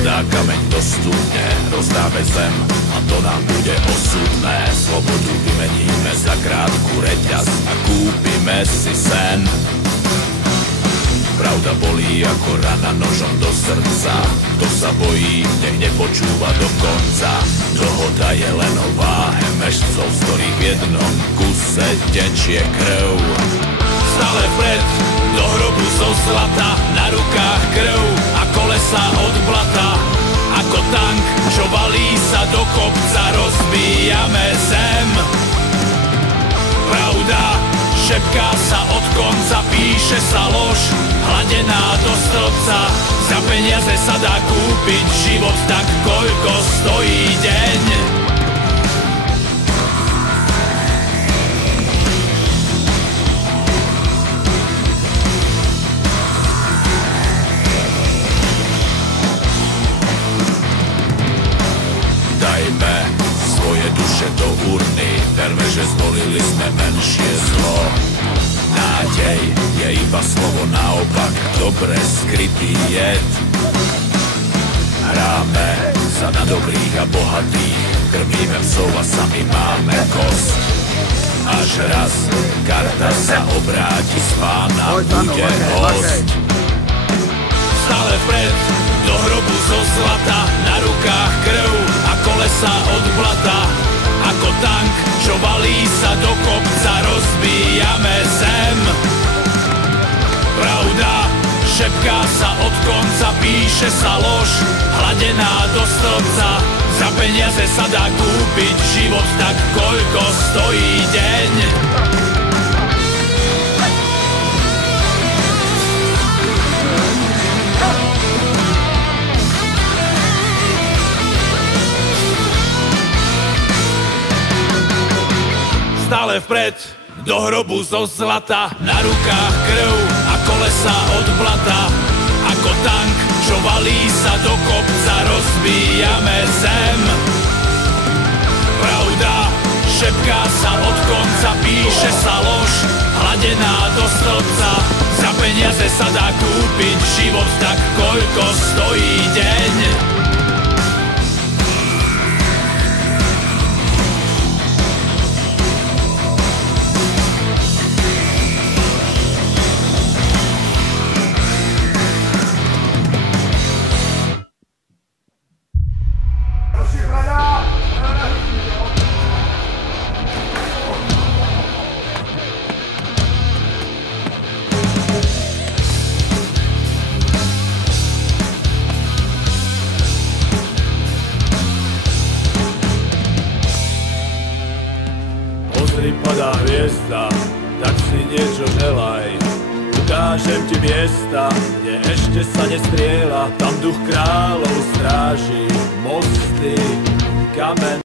Padá kameň do studne, rozdáme zem a to nám bude osudné. Slobodu vymeníme za krátku reťaz a kúpime si sen. Pravda bolí ako rana nožom do srdca. Kto sa bojí, nech nepočúva do konca. Dohoda je len o váhe mešcov, z ktorých v jednom kuse tečie krv. Stále vpred, do hrobu zo zlata, na rukách krv a kolesa od blata. Ako tank, čo valí sa do kopca, rozbíjame zem. Pravda šepká sa od konca, píše sa lož, hladená do stĺpca. Za peniaze sa dá kúpiť život, tak koľko stojí deň? Dajme svoje duše do urny, verme, že zvolili sme menšie zlo. Nádej je iba slovo naopak, dobre skrytý jed. Hráme sa na dobrých a bohatých, krmíme psov a sami máme kost. Až raz karta sa obráti, z pána bude host. Stále vpred, do hrobu zo zlata, na rukách krv a kolesa od blata. Ako tank, čo valí sa do kopca, rozbíjame zem. Pravda šepká sa od konca, píše sa lož, hladená do stĺpca. Za peniaze sa dá kúpiť život, tak koľko stojí deň? Stále vpred, do hrobu zo zlata, na rukách krv a kolesa od blata. Ako tank, čo valí sa do kopca, rozbíjame zem. Pravda šepká sa od konca, píše sa lož, hladená do stĺpca. Za peniaze sa dá kúpiť život, tak koľko stojí deň? Pozri, padá hviezda, tak si niečo želaj. Ukážem ti miesta, kde ešte sa nestrieľa. Tam duch kráľov stráži mosty, kamen.